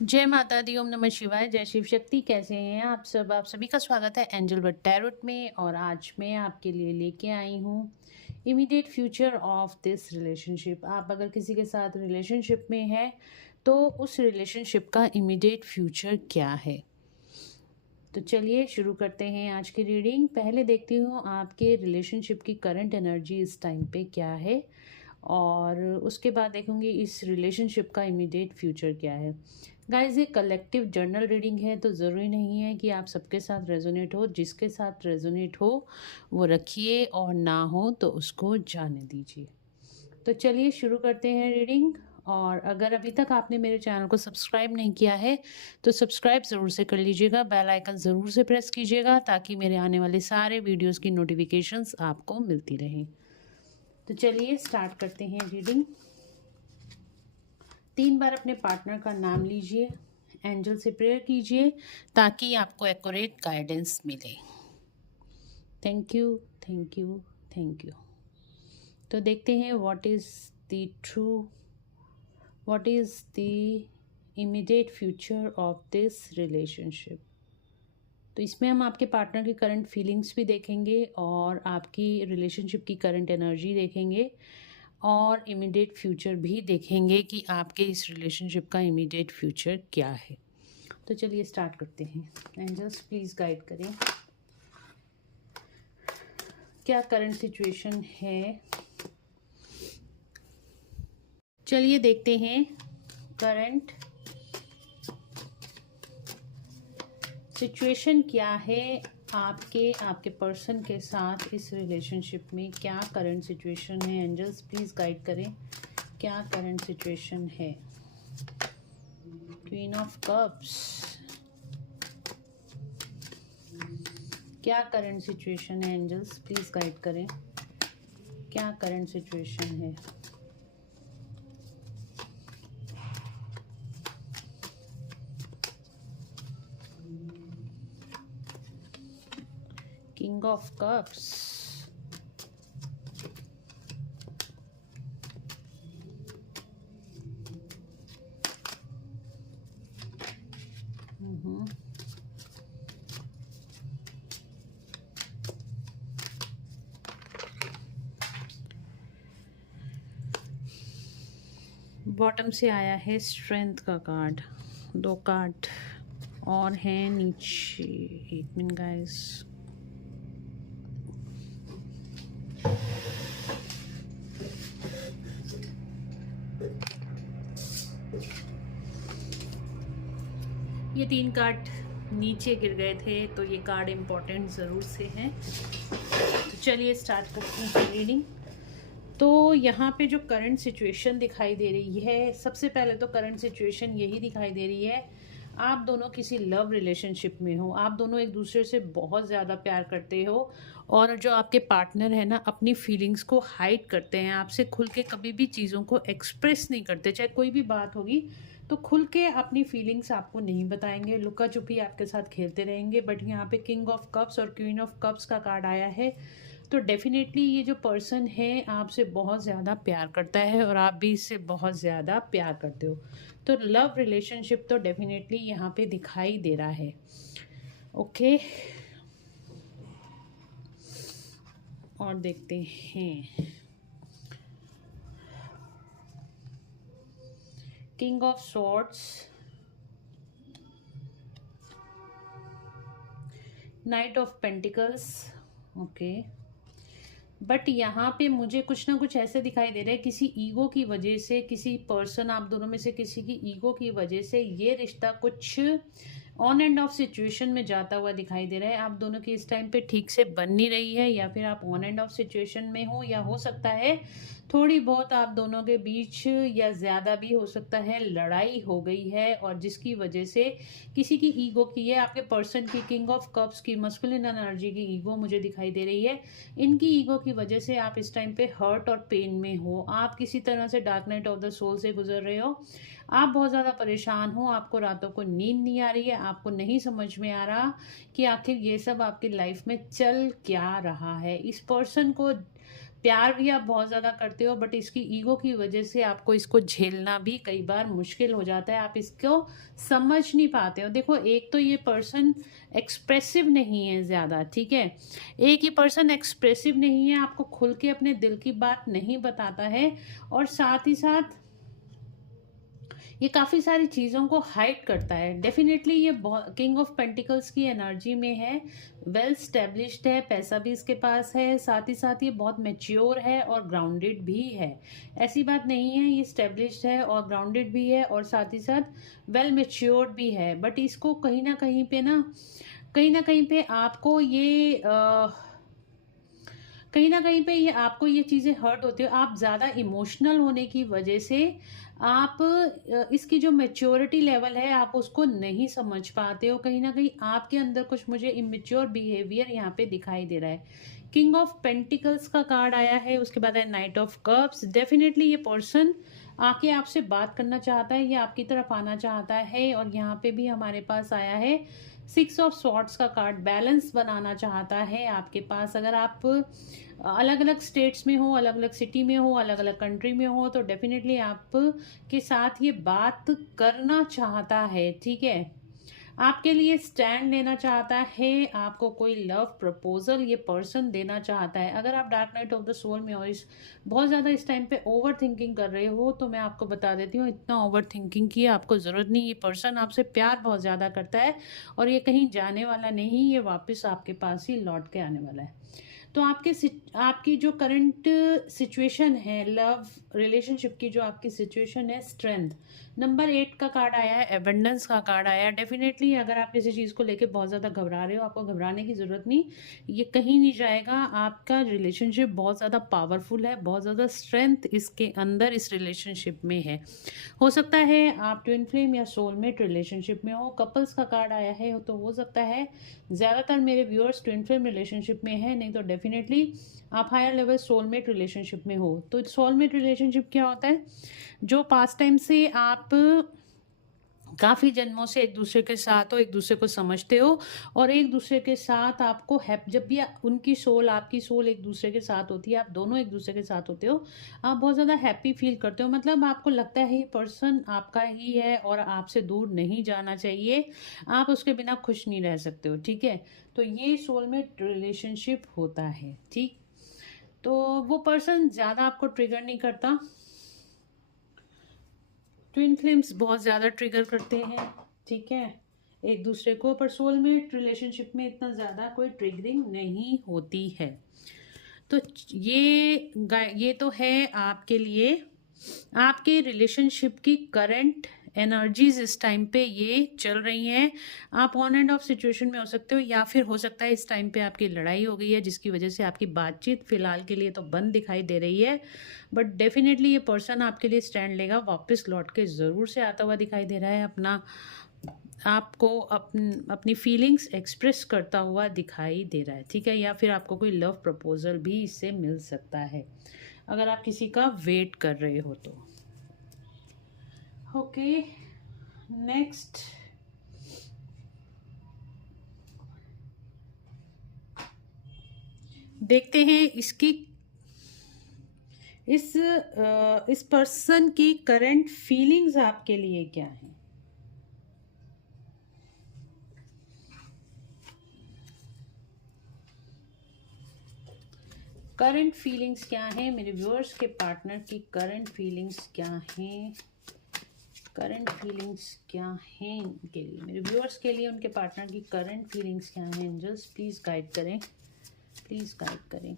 जय माता दी, ओम नमः शिवाय, जय शिव शक्ति। कैसे हैं आप सब? आप सभी का स्वागत है एंजल वर्ड टैरोट में। और आज मैं आपके लिए लेके आई हूँ immediate future of this relationship. आप अगर किसी के साथ रिलेशनशिप में है तो उस रिलेशनशिप का इमीडिएट फ्यूचर क्या है। तो चलिए शुरू करते हैं आज की रीडिंग। पहले देखती हूँ आपके रिलेशनशिप की करंट एनर्जी इस टाइम पे क्या है, और उसके बाद देखूंगी इस रिलेशनशिप का इमीडिएट फ्यूचर क्या है। गाइज, ये कलेक्टिव जर्नल रीडिंग है, तो ज़रूरी नहीं है कि आप सबके साथ रेजोनेट हो। जिसके साथ रेजोनेट हो वो रखिए, और ना हो तो उसको जाने दीजिए। तो चलिए शुरू करते हैं रीडिंग। और अगर अभी तक आपने मेरे चैनल को सब्सक्राइब नहीं किया है तो सब्सक्राइब ज़रूर से कर लीजिएगा, बेल आइकन ज़रूर से प्रेस कीजिएगा ताकि मेरे आने वाले सारे वीडियोस की नोटिफिकेशंस आपको मिलती रहें। तो चलिए स्टार्ट करते हैं रीडिंग। 3 बार अपने पार्टनर का नाम लीजिए, एंजल से प्रेयर कीजिए ताकि आपको एक्यूरेट गाइडेंस मिले। Thank you, thank you, thank you. तो देखते हैं what is the immediate future of this relationship. तो इसमें हम आपके पार्टनर की करंट फीलिंग्स भी देखेंगे और आपकी रिलेशनशिप की करंट एनर्जी देखेंगे, और इमीडिएट फ्यूचर भी देखेंगे कि आपके इस रिलेशनशिप का इमीडिएट फ्यूचर क्या है। तो चलिए स्टार्ट करते हैं। एंजल्स प्लीज़ गाइड करें, क्या करंट सिचुएशन है। चलिए देखते हैं करंट सिचुएशन क्या है आपके पर्सन के साथ इस रिलेशनशिप में। क्या करंट सिचुएशन है? एंजल्स प्लीज़ गाइड करें, क्या करंट सिचुएशन है। क्वीन ऑफ कप्स, क्या करंट सिचुएशन है? एंजल्स प्लीज़ गाइड करें, क्या करंट सिचुएशन है। किंग ऑफ कप्स, बॉटम से आया है स्ट्रेंथ का कार्ड। 2 कार्ड और हैं नीचे। एक मिनट गाइस, ये 3 कार्ड नीचे गिर गए थे, तो ये कार्ड इम्पोर्टेंट ज़रूर से हैं। तो चलिए स्टार्ट करते हैं रीडिंग। तो यहाँ पे जो करंट सिचुएशन दिखाई दे रही है, सबसे पहले तो करंट सिचुएशन यही दिखाई दे रही है, आप दोनों किसी लव रिलेशनशिप में हो। आप दोनों एक दूसरे से बहुत ज़्यादा प्यार करते हो, और जो आपके पार्टनर है ना, अपनी फीलिंग्स को हाइड करते हैं। आपसे खुल के कभी भी चीज़ों को एक्सप्रेस नहीं करते। चाहे कोई भी बात होगी तो खुल के अपनी फीलिंग्स आपको नहीं बताएंगे, लुका छुपी आपके साथ खेलते रहेंगे। बट यहाँ पे किंग ऑफ कप्स और क्वीन ऑफ कप्स का कार्ड आया है, तो डेफिनेटली ये जो पर्सन है आपसे बहुत ज़्यादा प्यार करता है और आप भी इससे बहुत ज़्यादा प्यार करते हो। तो लव रिलेशनशिप तो डेफिनेटली यहाँ पे दिखाई दे रहा है। ओके, और देखते हैं king of swords, night of pentacles. Okay, but यहाँ पे मुझे कुछ ना कुछ ऐसे दिखाई दे रहा है, किसी ईगो की वजह से, किसी पर्सन, आप दोनों में से किसी की ईगो की वजह से ये रिश्ता कुछ ऑन एंड ऑफ सिचुएशन में जाता हुआ दिखाई दे रहा है। आप दोनों की इस टाइम पे ठीक से बन नहीं रही है, या फिर आप ऑन एंड ऑफ सिचुएशन में हो, या हो सकता है थोड़ी बहुत आप दोनों के बीच, या ज़्यादा भी हो सकता है, लड़ाई हो गई है, और जिसकी वजह से किसी की ईगो की है, आपके पर्सन की, किंग ऑफ कप्स की मस्कुलिन एनर्जी की ईगो मुझे दिखाई दे रही है। इनकी ईगो की वजह से आप इस टाइम पे हर्ट और पेन में हो। आप किसी तरह से dark night of the soul से गुजर रहे हो। आप बहुत ज़्यादा परेशान हो, आपको रातों को नींद नहीं आ रही है, आपको नहीं समझ में आ रहा कि आखिर ये सब आपकी लाइफ में चल क्या रहा है। इस पर्सन को प्यार भी आप बहुत ज़्यादा करते हो, बट इसकी ईगो की वजह से आपको इसको झेलना भी कई बार मुश्किल हो जाता है, आप इसको समझ नहीं पाते हो। देखो, एक तो ये पर्सन एक्सप्रेसिव नहीं है ज़्यादा, ठीक है, एक ही पर्सन एक्सप्रेसिव नहीं है, आपको खुल के अपने दिल की बात नहीं बताता है, और साथ ही साथ ये काफ़ी सारी चीज़ों को हाइड करता है। डेफिनेटली ये किंग ऑफ पेंटिकल्स की एनर्जी में है, वेल स्टेब्लिश्ड है, पैसा भी इसके पास है, साथ ही साथ ये बहुत मेच्योर है और ग्राउंडेड भी है। ऐसी बात नहीं है, ये स्टेब्लिश्ड है और ग्राउंडेड भी है और साथ ही साथ वेल मेच्योर्ड भी है, बट इसको कहीं ना कहीं पे आपको ये कहीं ना कहीं पे ये आपको ये चीज़ें हर्ट होती है। आप ज़्यादा इमोशनल होने की वजह से आप इसकी जो मैच्योरिटी लेवल है आप उसको नहीं समझ पाते हो। कहीं ना कहीं आपके अंदर कुछ मुझे इमेच्योर बिहेवियर यहाँ पे दिखाई दे रहा है। किंग ऑफ पेंटिकल्स का कार्ड आया है, उसके बाद है नाइट ऑफ कप्स। डेफिनेटली ये पर्सन आके आपसे बात करना चाहता है, ये आपकी तरफ आना चाहता है, और यहाँ पे भी हमारे पास आया है सिक्स ऑफ स्वॉर्ड्स का कार्ड। बैलेंस बनाना चाहता है आपके पास। अगर आप अलग अलग स्टेट्स में हो, अलग अलग सिटी में हो, अलग अलग कंट्री में हो, तो डेफिनेटली आप के साथ ये बात करना चाहता है, ठीक है, आपके लिए स्टैंड लेना चाहता है, आपको कोई लव प्रपोजल ये पर्सन देना चाहता है। अगर आप dark night of the soul में हो, इस बहुत ज़्यादा इस टाइम पे ओवर थिंकिंग कर रहे हो, तो मैं आपको बता देती हूँ, इतना ओवर थिंकिंग की आपको ज़रूरत नहीं। ये पर्सन आपसे प्यार बहुत ज़्यादा करता है और ये कहीं जाने वाला नहीं, ये वापस आपके पास ही लौट के आने वाला है। तो आपकी जो करंट सिचुएशन है, लव रिलेशनशिप की जो आपकी सिचुएशन है, स्ट्रेंथ। नंबर 8 का कार्ड आया है, एबंडेंस का कार्ड आया है। डेफिनेटली अगर आप किसी चीज़ को लेके बहुत ज़्यादा घबरा रहे हो, आपको घबराने की ज़रूरत नहीं, ये कहीं नहीं जाएगा। आपका रिलेशनशिप बहुत ज़्यादा पावरफुल है, बहुत ज़्यादा स्ट्रेंथ इसके अंदर इस रिलेशनशिप में है। हो सकता है आप ट्विन फ्लेम या सोलमेट रिलेशनशिप में हो। कपल्स का कार्ड आया है, तो हो सकता है ज़्यादातर मेरे व्यूअर्स ट्विन फ्लेम रिलेशनशिप में है, नहीं तो डेफिनेटली आप हायर लेवल सोलमेट रिलेशनशिप में हो। तो सोलमेट रिलेशनशिप क्या होता है? जो पास्ट टाइम से आप काफ़ी जन्मों से एक दूसरे के साथ हो, एक दूसरे को समझते हो, और एक दूसरे के साथ आपको जब भी उनकी सोल आपकी सोल एक दूसरे के साथ होती है, आप दोनों एक दूसरे के साथ होते हो, आप बहुत ज़्यादा हैप्पी फील करते हो। मतलब आपको लगता है ये पर्सन आपका ही है और आपसे दूर नहीं जाना चाहिए, आप उसके बिना खुश नहीं रह सकते हो, ठीक है। तो ये सोलमेट रिलेशनशिप होता है, ठीक। तो वो पर्सन ज़्यादा आपको ट्रिगर नहीं करता। ट्विन फ्लेम्स बहुत ज़्यादा ट्रिगर करते हैं, ठीक है, एक दूसरे को, पर सोलमेट रिलेशनशिप में इतना ज़्यादा कोई ट्रिगरिंग नहीं होती है। तो ये तो है आपके लिए आपके रिलेशनशिप की करंट एनर्जीज इस टाइम पे ये चल रही हैं। आप ऑन एंड ऑफ सिचुएशन में हो सकते हो, या फिर हो सकता है इस टाइम पे आपकी लड़ाई हो गई है जिसकी वजह से आपकी बातचीत फिलहाल के लिए तो बंद दिखाई दे रही है, बट डेफिनेटली ये पर्सन आपके लिए स्टैंड लेगा, वापस लौट के ज़रूर से आता हुआ दिखाई दे रहा है, आपको अपनी फीलिंग्स एक्सप्रेस करता हुआ दिखाई दे रहा है, ठीक है, या फिर आपको कोई लव प्रपोजल भी इससे मिल सकता है अगर आप किसी का वेट कर रहे हो तो। ओके, नेक्स्ट देखते हैं इस पर्सन की करंट फीलिंग्स आपके लिए क्या है। करंट फीलिंग्स क्या है मेरे व्यूअर्स के पार्टनर की? करंट फीलिंग्स क्या हैं? करंट फीलिंग्स क्या हैं उनके लिए, मेरे व्यूअर्स के लिए उनके पार्टनर की करंट फीलिंग्स क्या हैं? एंजल्स प्लीज़ गाइड करें, प्लीज़ गाइड करें।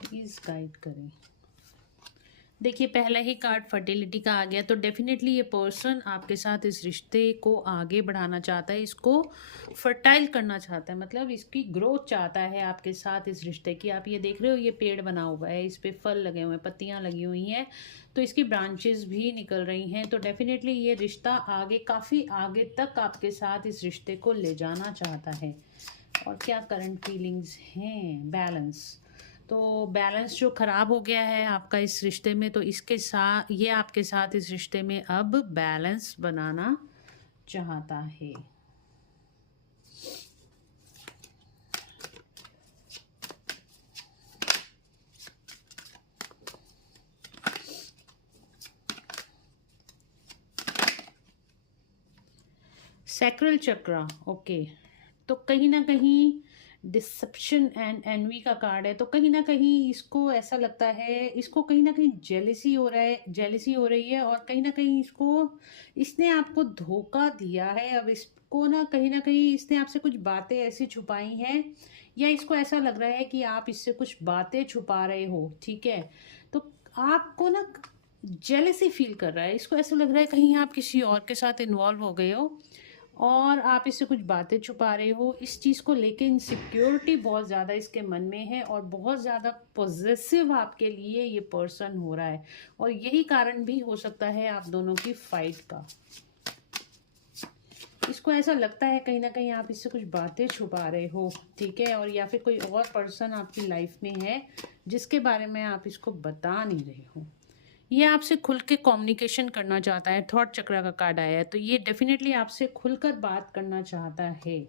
प्लीज़ गाइड करें। देखिए पहला ही कार्ड फर्टिलिटी का आ गया, तो डेफिनेटली ये पर्सन आपके साथ इस रिश्ते को आगे बढ़ाना चाहता है, इसको फर्टाइल करना चाहता है, मतलब इसकी ग्रोथ चाहता है आपके साथ इस रिश्ते की। आप ये देख रहे हो, ये पेड़ बना हुआ है, इस पे फल लगे हुए हैं, पत्तियां लगी हुई हैं, तो इसकी ब्रांचेस भी निकल रही हैं। तो डेफिनेटली ये रिश्ता आगे, काफ़ी आगे तक आपके साथ इस रिश्ते को ले जाना चाहता है। और क्या करंट फीलिंग्स हैं? बैलेंस। तो बैलेंस जो ख़राब हो गया है आपका इस रिश्ते में, तो इसके साथ ये आपके साथ इस रिश्ते में अब बैलेंस बनाना चाहता है। सैक्रल चक्रा, ओके। तो कहीं ना कहीं डिसेप्शन एंड एनवी का कार्ड है, तो कहीं ना कहीं इसको ऐसा लगता है, इसको कहीं ना कहीं जेलिसी हो रहा है, जेलिसी हो रही है, और कहीं ना कहीं इसने आपको धोखा दिया है। अब इसको ना कहीं इसने आपसे कुछ बातें ऐसी छुपाई हैं, या इसको ऐसा लग रहा है कि आप इससे कुछ बातें छुपा रहे हो, ठीक है। तो आपको ना जेलेसी फील कर रहा है, इसको ऐसा लग रहा है कहीं आप किसी और के साथ इन्वॉल्व हो गए हो और आप इससे कुछ बातें छुपा रहे हो। इस चीज़ को लेके इनसिक्योरिटी बहुत ज़्यादा इसके मन में है, और बहुत ज़्यादा पॉजेसिव आपके लिए ये पर्सन हो रहा है, और यही कारण भी हो सकता है आप दोनों की फाइट का। इसको ऐसा लगता है कहीं ना कहीं आप इससे कुछ बातें छुपा रहे हो, ठीक है, और या फिर कोई और पर्सन आपकी लाइफ में है जिसके बारे में आप इसको बता नहीं रहे हो। ये आपसे खुल के कम्युनिकेशन करना चाहता है। थॉट चक्र का कार्ड आया है, तो ये डेफिनेटली आपसे खुलकर बात करना चाहता है।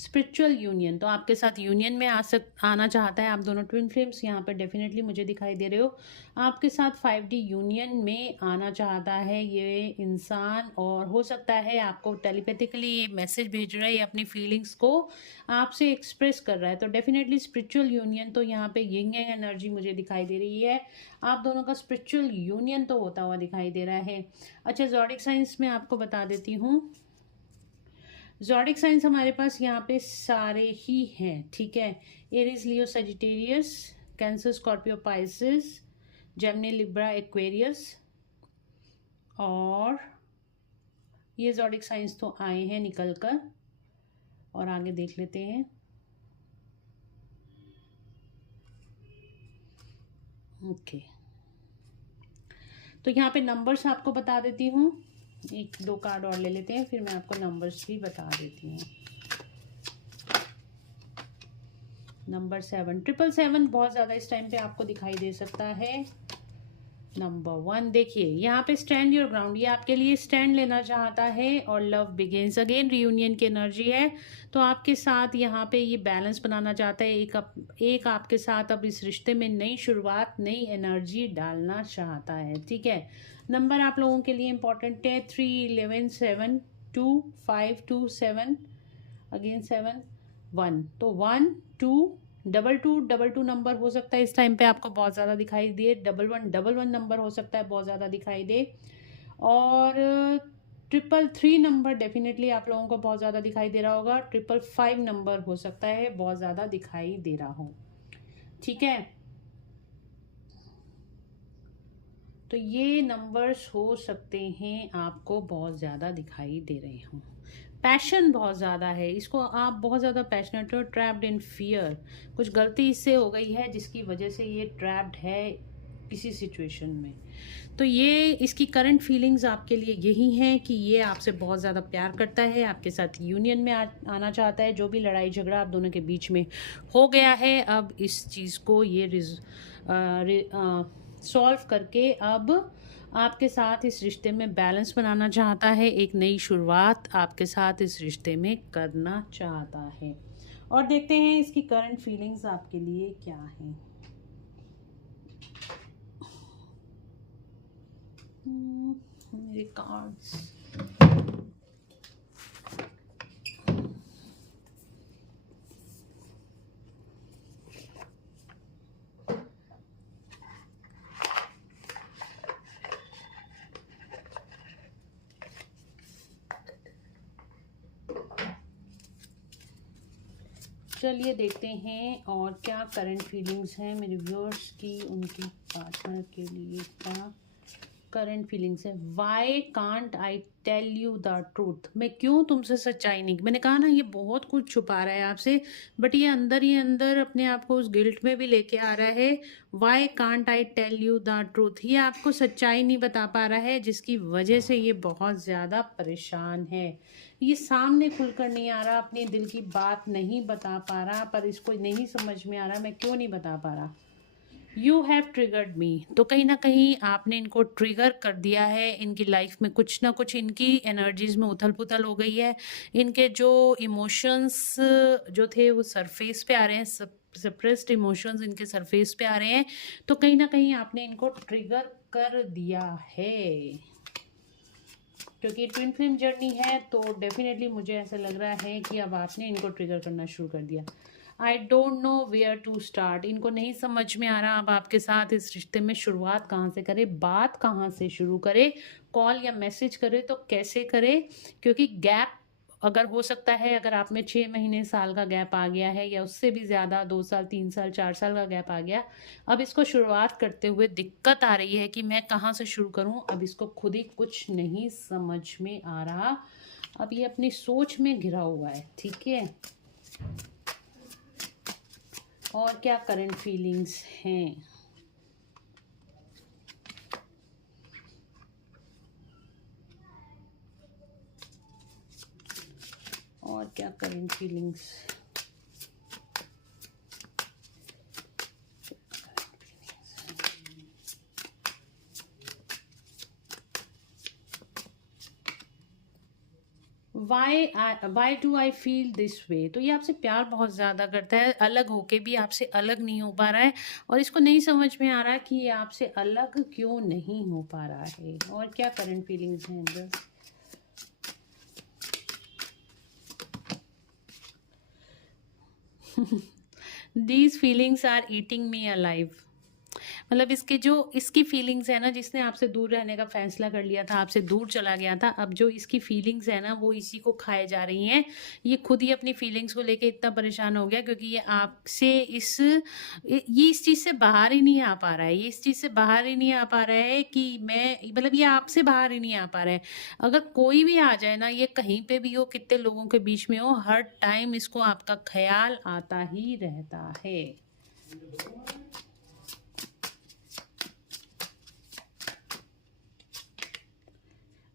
स्पिरिचुअल यूनियन, तो आपके साथ यूनियन में आना चाहता है। आप दोनों ट्विन फ्लेम्स यहाँ पर डेफिनेटली मुझे दिखाई दे रहे हो। आपके साथ 5D यूनियन में आना चाहता है ये इंसान, और हो सकता है आपको टेलीपैथिकली ये मैसेज भेज रहा है, ये अपनी फीलिंग्स को आपसे एक्सप्रेस कर रहा है। तो डेफिनेटली स्पिरिचुअल यूनियन, तो यहाँ पे यिंग यांग एनर्जी मुझे दिखाई दे रही है। आप दोनों का स्पिरिचुअल यूनियन तो होता हुआ दिखाई दे रहा है। अच्छा, ज़ोडिक साइंस में आपको बता देती हूँ। ज़ोडिक साइंस हमारे पास यहाँ पे सारे ही हैं, ठीक है। Aries, Leo, Sagittarius, Cancer, Scorpio, Pisces, Gemini, Libra, Aquarius, और ये ज़ोडिक साइंस तो आए हैं निकल कर। और आगे देख लेते हैं। ओके, तो यहाँ पे नंबर्स आपको बता देती हूँ। एक दो कार्ड और ले लेते हैं, फिर मैं आपको नंबर्स भी बता देती हूँ। नंबर 7, 777 बहुत ज़्यादा इस टाइम पे आपको दिखाई दे सकता है। नंबर 1, देखिए यहाँ पे स्टैंड योर ग्राउंड, ये आपके लिए स्टैंड लेना चाहता है। और लव बिगिंस अगेन, रियूनियन की एनर्जी है, तो आपके साथ यहाँ पे ये बैलेंस बनाना चाहता है। एक आपके साथ अब इस रिश्ते में नई शुरुआत, नई एनर्जी डालना चाहता है, ठीक है। नंबर आप लोगों के लिए इंपॉर्टेंट है 3, 11, 7, 2, 5, 2, 7, अगेन 7, 1, तो 1, 2, डबल टू नंबर हो सकता है इस टाइम पे आपको बहुत ज़्यादा दिखाई दे। डबल वन नंबर हो सकता है बहुत ज़्यादा दिखाई दे। और 333 नंबर डेफिनेटली आप लोगों को बहुत ज़्यादा दिखाई दे रहा होगा। 555 नंबर हो सकता है बहुत ज़्यादा दिखाई दे रहा हो, ठीक है। तो ये नंबर्स हो सकते हैं आपको बहुत ज़्यादा दिखाई दे रहे हों। पैशन बहुत ज़्यादा है, इसको आप बहुत ज़्यादा पैशनेट हो। ट्रैप्ड इन फियर, कुछ गलती इससे हो गई है जिसकी वजह से ये ट्रैप्ड है किसी सिचुएशन में। तो ये इसकी करंट फीलिंग्स आपके लिए यही हैं कि ये आपसे बहुत ज़्यादा प्यार करता है, आपके साथ यूनियन में आना चाहता है। जो भी लड़ाई झगड़ा आप दोनों के बीच में हो गया है, अब इस चीज़ को ये सॉल्व करके अब आपके साथ इस रिश्ते में बैलेंस बनाना चाहता है। एक नई शुरुआत आपके साथ इस रिश्ते में करना चाहता है। और देखते हैं इसकी करंट फीलिंग्स आपके लिए क्या हैं। मेरे कार्ड्स, चलिए देखते हैं और क्या करंट फीलिंग्स हैं मेरे व्यूअर्स की, उनकी पार्टनर के लिए क्या करंट फीलिंग्स है। Why can't I tell you the truth, मैं क्यों तुमसे सच्चाई नहीं, मैंने कहा ना ये बहुत कुछ छुपा रहा है आपसे, बट ये अंदर अपने आप को उस गिल्ट में भी लेके आ रहा है। Why can't I tell you the truth, ये आपको सच्चाई नहीं बता पा रहा है, जिसकी वजह से ये बहुत ज़्यादा परेशान है। ये सामने खुलकर नहीं आ रहा, अपने दिल की बात नहीं बता पा रहा, पर इसको नहीं समझ में आ रहा मैं क्यों नहीं बता पा रहा। यू हैव ट्रिगर्ड मी, तो कहीं ना कहीं आपने इनको ट्रिगर कर दिया है। इनकी लाइफ में कुछ ना कुछ इनकी एनर्जीज में उथल पुथल हो गई है। इनके जो इमोशंस जो थे वो सरफेस पे आ रहे हैं, सप्रेस्ड इमोशंस इनके सरफेस पे आ रहे हैं। तो कहीं ना कहीं आपने इनको ट्रिगर कर दिया है, क्योंकि ट्विन फ्लेम जर्नी है तो डेफिनेटली मुझे ऐसा लग रहा है कि अब आपने इनको ट्रिगर करना शुरू कर दिया। I don't know where to start, इनको नहीं समझ में आ रहा अब आपके साथ इस रिश्ते में शुरुआत कहाँ से करे, बात कहाँ से शुरू करे, कॉल या मैसेज करे तो कैसे करे, क्योंकि गैप अगर हो सकता है, अगर आप में 6 महीने साल का गैप आ गया है या उससे भी ज़्यादा 2 साल 3 साल 4 साल का गैप आ गया, अब इसको शुरुआत करते हुए दिक्कत आ रही है कि मैं कहाँ से शुरू करूँ। अब इसको खुद ही कुछ नहीं समझ में आ रहा, अब ये अपनी सोच में घिरा हुआ है। ठीक है, और क्या करंट फीलिंग्स हैं, और क्या current feelings. Why do I feel this way, तो ये आपसे प्यार बहुत ज़्यादा करता है, अलग होके भी आपसे अलग नहीं हो पा रहा है, और इसको नहीं समझ में आ रहा कि ये आपसे अलग क्यों नहीं हो पा रहा है। और क्या करंट फीलिंग्स हैं बस। These feelings are eating me alive, मतलब इसकी फीलिंग्स है ना, जिसने आपसे दूर रहने का फैसला कर लिया था, आपसे दूर चला गया था, अब जो इसकी फीलिंग्स है ना वो इसी को खाए जा रही हैं। ये खुद ही अपनी फीलिंग्स को लेके इतना परेशान हो गया, क्योंकि ये आपसे ये इस चीज़ से बाहर ही नहीं आ पा रहा है, ये इस चीज़ से बाहर ही नहीं आ पा रहा है कि मैं, मतलब ये आपसे बाहर ही नहीं आ पा रहा है। अगर कोई भी आ जाए ना, ये कहीं पे भी हो, कितने लोगों के बीच में हो, हर टाइम इसको आपका ख्याल आता ही रहता है।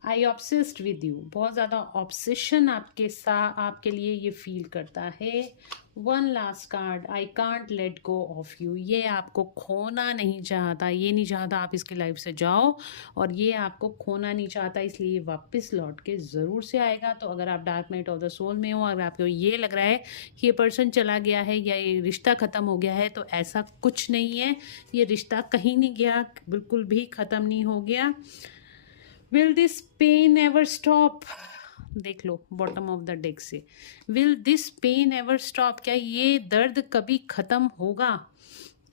आई ऑब्सेस्ड विद यू, बहुत ज़्यादा ऑब्सेशन आपके साथ, आपके लिए ये फील करता है। One last card, I can't let go of you, ये आपको खोना नहीं चाहता, ये नहीं चाहता आप इसकी लाइफ से जाओ, और ये आपको खोना नहीं चाहता, इसलिए वापस लौट के ज़रूर से आएगा। तो अगर आप dark night of the soul में हो, अगर आपको ये लग रहा है कि ये पर्सन चला गया है या ये रिश्ता ख़त्म हो गया है, तो ऐसा कुछ नहीं है, ये रिश्ता कहीं नहीं गया, बिल्कुल भी ख़त्म नहीं हो गया। Will this pain ever stop, देख लो बॉटम ऑफ द डेक से, will this pain ever stop, क्या ये दर्द कभी ख़त्म होगा?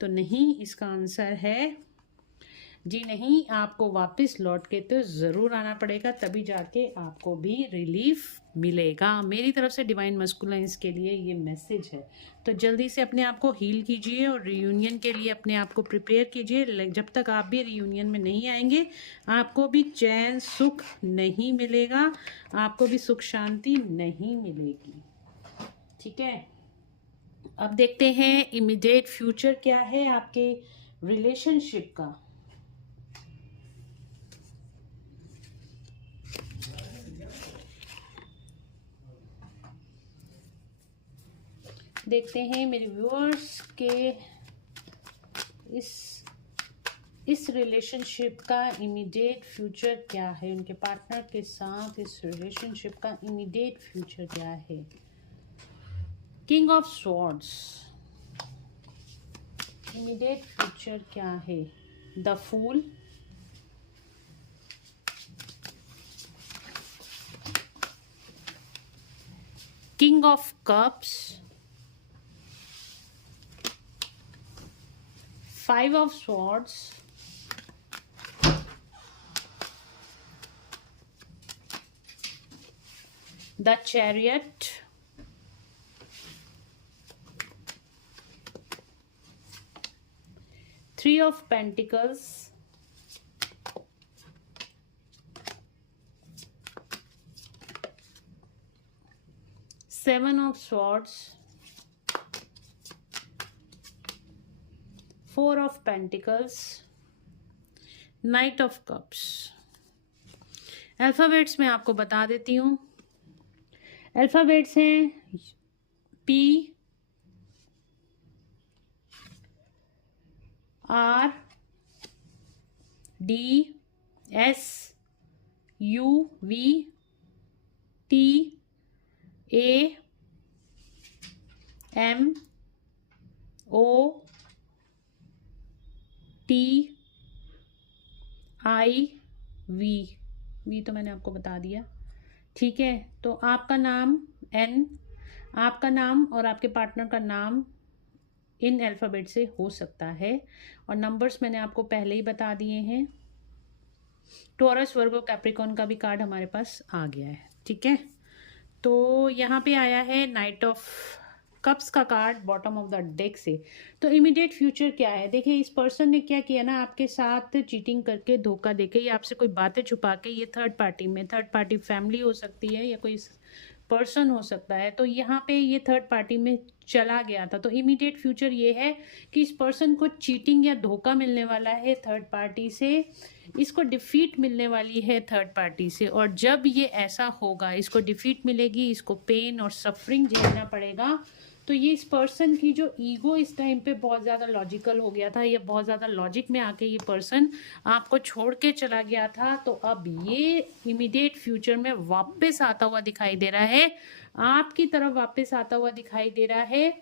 तो नहीं, इसका आंसर है जी नहीं। आपको वापस लौट के तो ज़रूर आना पड़ेगा, तभी जाके आपको भी रिलीफ मिलेगा। मेरी तरफ से डिवाइन मस्कुलाइंस के लिए ये मैसेज है। तो जल्दी से अपने आप को हील कीजिए और रियूनियन के लिए अपने आप को प्रिपेयर कीजिए। जब तक आप भी रियूनियन में नहीं आएंगे, आपको भी चैन सुख नहीं मिलेगा, आपको भी सुख शांति नहीं मिलेगी। ठीक है, अब देखते हैं इमीडिएट फ्यूचर क्या है आपके रिलेशनशिप का। देखते हैं मेरे व्यूअर्स के इस रिलेशनशिप का इमीडिएट फ्यूचर क्या है, उनके पार्टनर के साथ इस रिलेशनशिप का इमीडिएट फ्यूचर क्या है। King of swords, immediate future क्या है। The fool, king of cups, five of swords, the chariot, 3 of Pentacles, 7 of Swords, 4 of Pentacles, Knight of Cups। Alphabets मैं आपको बता देती हूँ। अल्फ़ाबेट्स हैं P, R, D, S, U, V, T, A, M, O, T, I, V तो मैंने आपको बता दिया, ठीक है। तो आपका नाम N, आपका नाम और आपके पार्टनर का नाम इन अल्फ़ाबेट से हो सकता है, और नंबर्स मैंने आपको पहले ही बता दिए हैं। टॉरस, वर्गो, कैप्रिकॉर्न का भी कार्ड हमारे पास आ गया है, ठीक है। तो यहाँ पे आया है नाइट ऑफ कप्स का card bottom of the deck से। तो इमीडिएट फ्यूचर क्या है, देखिए इस पर्सन ने क्या किया ना, आपके साथ चीटिंग करके, धोखा देके, या आपसे कोई बातें छुपा के, ये थर्ड पार्टी फैमिली हो सकती है या कोई पर्सन हो सकता है। तो यहाँ पे ये थर्ड पार्टी में चला गया था। तो इमीडिएट फ्यूचर ये है कि इस पर्सन को चीटिंग या धोखा मिलने वाला है थर्ड पार्टी से, इसको डिफीट मिलने वाली है थर्ड पार्टी से। और जब ये ऐसा होगा, इसको डिफीट मिलेगी, इसको पेन और सफरिंग झेलना पड़ेगा। तो ये इस पर्सन की जो ईगो इस टाइम पे बहुत ज़्यादा लॉजिकल हो गया था, ये बहुत ज़्यादा लॉजिक में आके ये पर्सन आपको छोड़ के चला गया था। तो अब ये इमीडिएट फ्यूचर में वापस आता हुआ दिखाई दे रहा है, आपकी तरफ वापस आता हुआ दिखाई दे रहा है,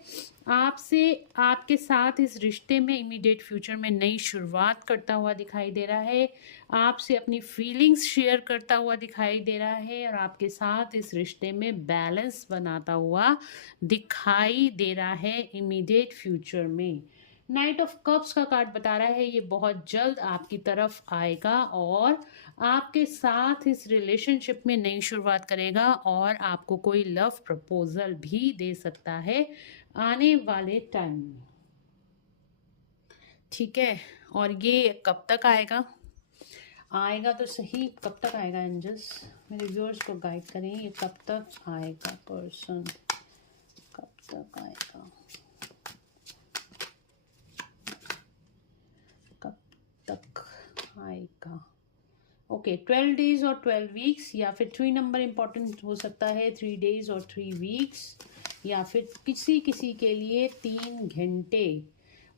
आपसे, आपके साथ इस रिश्ते में इमीडिएट फ्यूचर में नई शुरुआत करता हुआ दिखाई दे रहा है, आपसे अपनी फीलिंग्स शेयर करता हुआ दिखाई दे रहा है, और आपके साथ इस रिश्ते में बैलेंस बनाता हुआ दिखाई दे रहा है इमीडिएट फ्यूचर में। नाइट ऑफ कप्स का कार्ड बता रहा है ये बहुत जल्द आपकी तरफ आएगा और आपके साथ इस रिलेशनशिप में नई शुरुआत करेगा, और आपको कोई लव प्रपोजल भी दे सकता है आने वाले टाइम में, ठीक है। और ये कब तक आएगा, आएगा तो सही, कब तक आएगा एंजल्स, मेरे व्यूअर्स को गाइड करें, ये कब तक आएगा पर्सन, कब तक आएगा, कब तक आएगा। ओके 12 डेज और 12 वीक्स, या फिर 3 नंबर इंपॉर्टेंट हो सकता है, 3 डेज और 3 वीक्स, या फिर किसी के लिए 3 घंटे।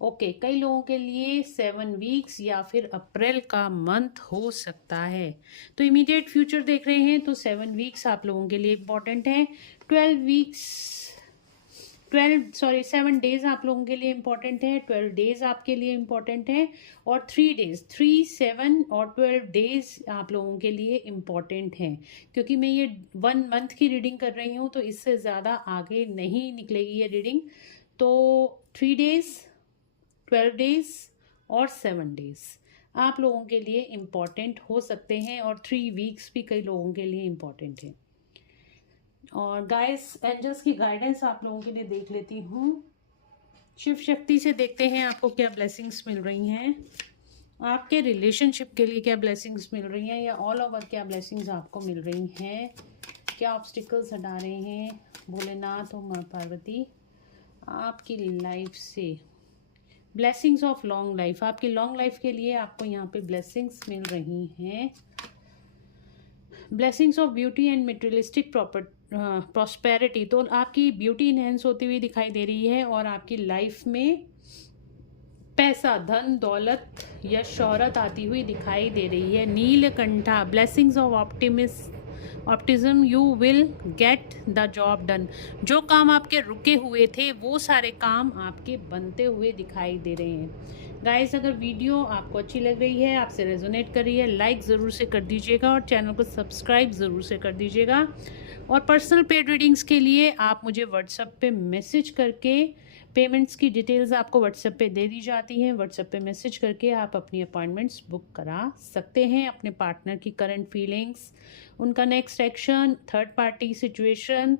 ओके कई लोगों के लिए 7 वीक्स या फिर अप्रैल का मंथ हो सकता है। तो इमीडिएट फ्यूचर देख रहे हैं तो 7 वीक्स आप लोगों के लिए इम्पॉर्टेंट है, 7 डेज आप लोगों के लिए इम्पॉर्टेंट है, 12 डेज आपके लिए इम्पॉर्टेंट है, और 3 डेज, 3, 7 और 12 डेज आप लोगों के लिए इम्पॉर्टेंट हैं। क्योंकि मैं ये 1 मंथ की रीडिंग कर रही हूँ तो इससे ज़्यादा आगे नहीं निकलेगी ये रीडिंग। तो 3 डेज, 12 डेज और 7 डेज आप लोगों के लिए इम्पॉर्टेंट हो सकते हैं, और 3 वीक्स भी कई लोगों के लिए इम्पॉर्टेंट है। और गाइस एंजल्स की गाइडेंस आप लोगों के लिए देख लेती हूँ। शिव शक्ति से देखते हैं आपको क्या ब्लेसिंग्स मिल रही हैं, आपके रिलेशनशिप के लिए क्या ब्लेसिंग्स मिल रही हैं, या ऑल ओवर क्या ब्लेसिंग्स आपको मिल रही हैं, क्या ऑब्स्टिकल्स हटा रहे हैं भोलेनाथ और माँ पार्वती आपकी लाइफ से। ब्लेसिंग्स ऑफ लॉन्ग लाइफ, आपकी लॉन्ग लाइफ के लिए आपको यहाँ पे ब्लेसिंग्स मिल रही हैं। Blessings of beauty and materialistic prosperity, तो आपकी ब्यूटी इनहेंस होती हुई दिखाई दे रही है, और आपकी लाइफ में पैसा, धन, दौलत या शोहरत आती हुई दिखाई दे रही है। Neelkantha, blessings of optimism, you will get the job done, जो काम आपके रुके हुए थे वो सारे काम आपके बनते हुए दिखाई दे रहे हैं। गाइस अगर वीडियो आपको अच्छी लग रही है, आपसे रेजोनेट कर रही है, लाइक ज़रूर से कर दीजिएगा और चैनल को सब्सक्राइब ज़रूर से कर दीजिएगा। और पर्सनल पेड रीडिंग्स के लिए आप मुझे व्हाट्सएप पे मैसेज करके पेमेंट्स की डिटेल्स आपको व्हाट्सएप पे दे दी जाती हैं। व्हाट्सएप पे मैसेज करके आप अपनी अपॉइंटमेंट्स बुक करा सकते हैं। अपने पार्टनर की करंट फीलिंग्स, उनका next action, third party situation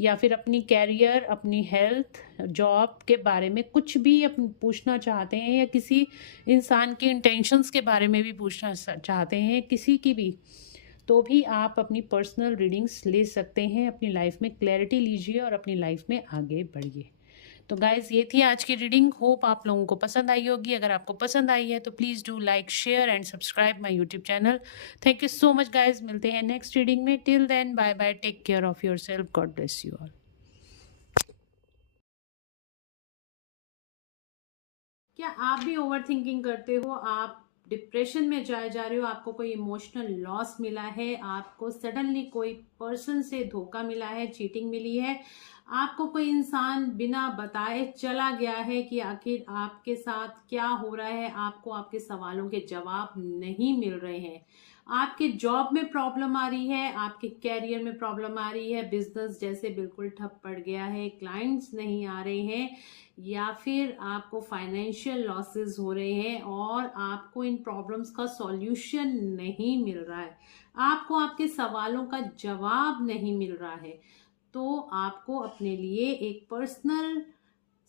या फिर अपनी कैरियर, अपनी हेल्थ, जॉब के बारे में कुछ भी पूछना चाहते हैं या किसी इंसान की इंटेंशंस के बारे में भी पूछना चाहते हैं, किसी की भी, तो भी आप अपनी पर्सनल रीडिंग्स ले सकते हैं। अपनी लाइफ में क्लैरिटी लीजिए और अपनी लाइफ में आगे बढ़िए। तो गाइज़, ये थी आज की रीडिंग। होप आप लोगों को पसंद आई होगी। अगर आपको पसंद आई है तो please do like, share and subscribe my YouTube channel. Thank you so much guys. मिलते हैं नेक्स्ट रीडिंग में। Till then, bye bye, take care of yourself, God bless you all. क्या आप भी ओवर थिंकिंग करते हो? आप depression में जा रहे हो? आपको कोई इमोशनल लॉस मिला है? आपको सडनली कोई पर्सन से धोखा मिला है, चीटिंग मिली है? आपको कोई इंसान बिना बताए चला गया है कि आखिर आपके साथ क्या हो रहा है? आपको आपके सवालों के जवाब नहीं मिल रहे हैं। आपके जॉब में प्रॉब्लम आ रही है, आपके कैरियर में प्रॉब्लम आ रही है, बिजनेस जैसे बिल्कुल ठप पड़ गया है, क्लाइंट्स नहीं आ रहे हैं, या फिर आपको फाइनेंशियल लॉसेस हो रहे हैं और आपको इन प्रॉब्लम्स का सॉल्यूशन नहीं मिल रहा है, आपको आपके सवालों का जवाब नहीं मिल रहा है, तो आपको अपने लिए एक पर्सनल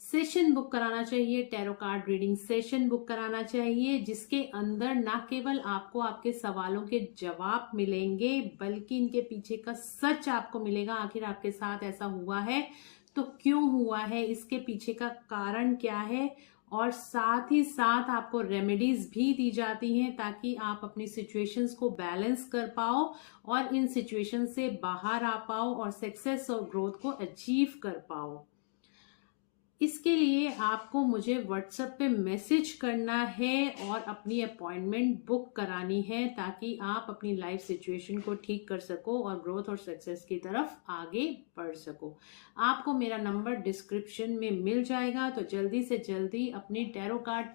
सेशन बुक कराना चाहिए, tarot card reading session book कराना चाहिए, जिसके अंदर ना केवल आपको आपके सवालों के जवाब मिलेंगे बल्कि इनके पीछे का सच आपको मिलेगा। आखिर आपके साथ ऐसा हुआ है तो क्यों हुआ है, इसके पीछे का कारण क्या है, और साथ ही साथ आपको रेमेडीज भी दी जाती हैं ताकि आप अपनी सिचुएशंस को बैलेंस कर पाओ और इन सिचुएशन से बाहर आ पाओ और सक्सेस और ग्रोथ को अचीव कर पाओ। इसके लिए आपको मुझे व्हाट्सएप पे मैसेज करना है और अपनी अपॉइंटमेंट बुक करानी है ताकि आप अपनी लाइफ सिचुएशन को ठीक कर सको और ग्रोथ और सक्सेस की तरफ आगे बढ़ सको। आपको मेरा नंबर डिस्क्रिप्शन में मिल जाएगा, तो जल्दी से जल्दी अपनी टैरो कार्ड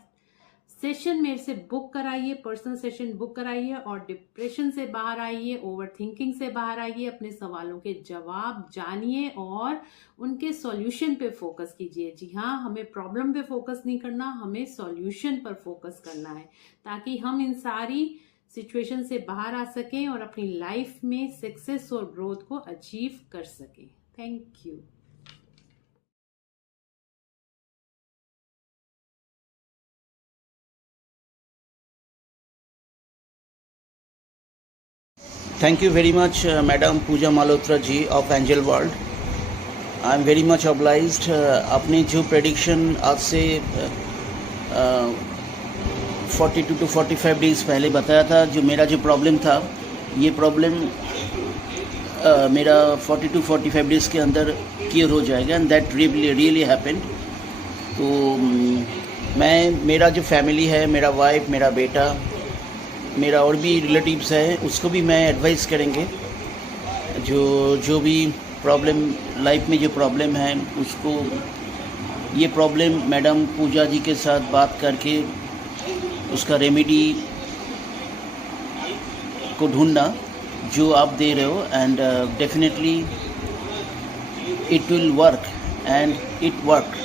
सेशन मेरे से बुक कराइए, पर्सनल सेशन बुक कराइए और डिप्रेशन से बाहर आइए, ओवर थिंकिंग से बाहर आइए, अपने सवालों के जवाब जानिए और उनके सॉल्यूशन पे फोकस कीजिए। जी हाँ, हमें प्रॉब्लम पे फोकस नहीं करना, हमें सॉल्यूशन पर फोकस करना है ताकि हम इन सारी सिचुएशन से बाहर आ सकें और अपनी लाइफ में सक्सेस और ग्रोथ को अचीव कर सकें। Thank you. Thank you very much, Madam Pooja Malhotra ji of Angel World. I am very much obliged. आपने जो प्रेडिक्शन आज से 42 to 45 डेज़ पहले बताया था, जो मेरा जो प्रॉब्लम था, ये प्रॉब्लम मेरा 40 to 45 डेज़ के अंदर क्लियर हो जाएगा एंड दैट रियली हैपेंड। तो मेरा जो फैमिली है, मेरा वाइफ, मेरा बेटा, मेरा और भी रिलेटिव्स है, उसको भी मैं एडवाइस करेंगे जो भी प्रॉब्लम लाइफ में जो प्रॉब्लम है उसको, ये प्रॉब्लम मैडम पूजा जी के साथ बात करके उसका रेमेडी को ढूंढना जो आप दे रहे हो, and definitely it will work and it work.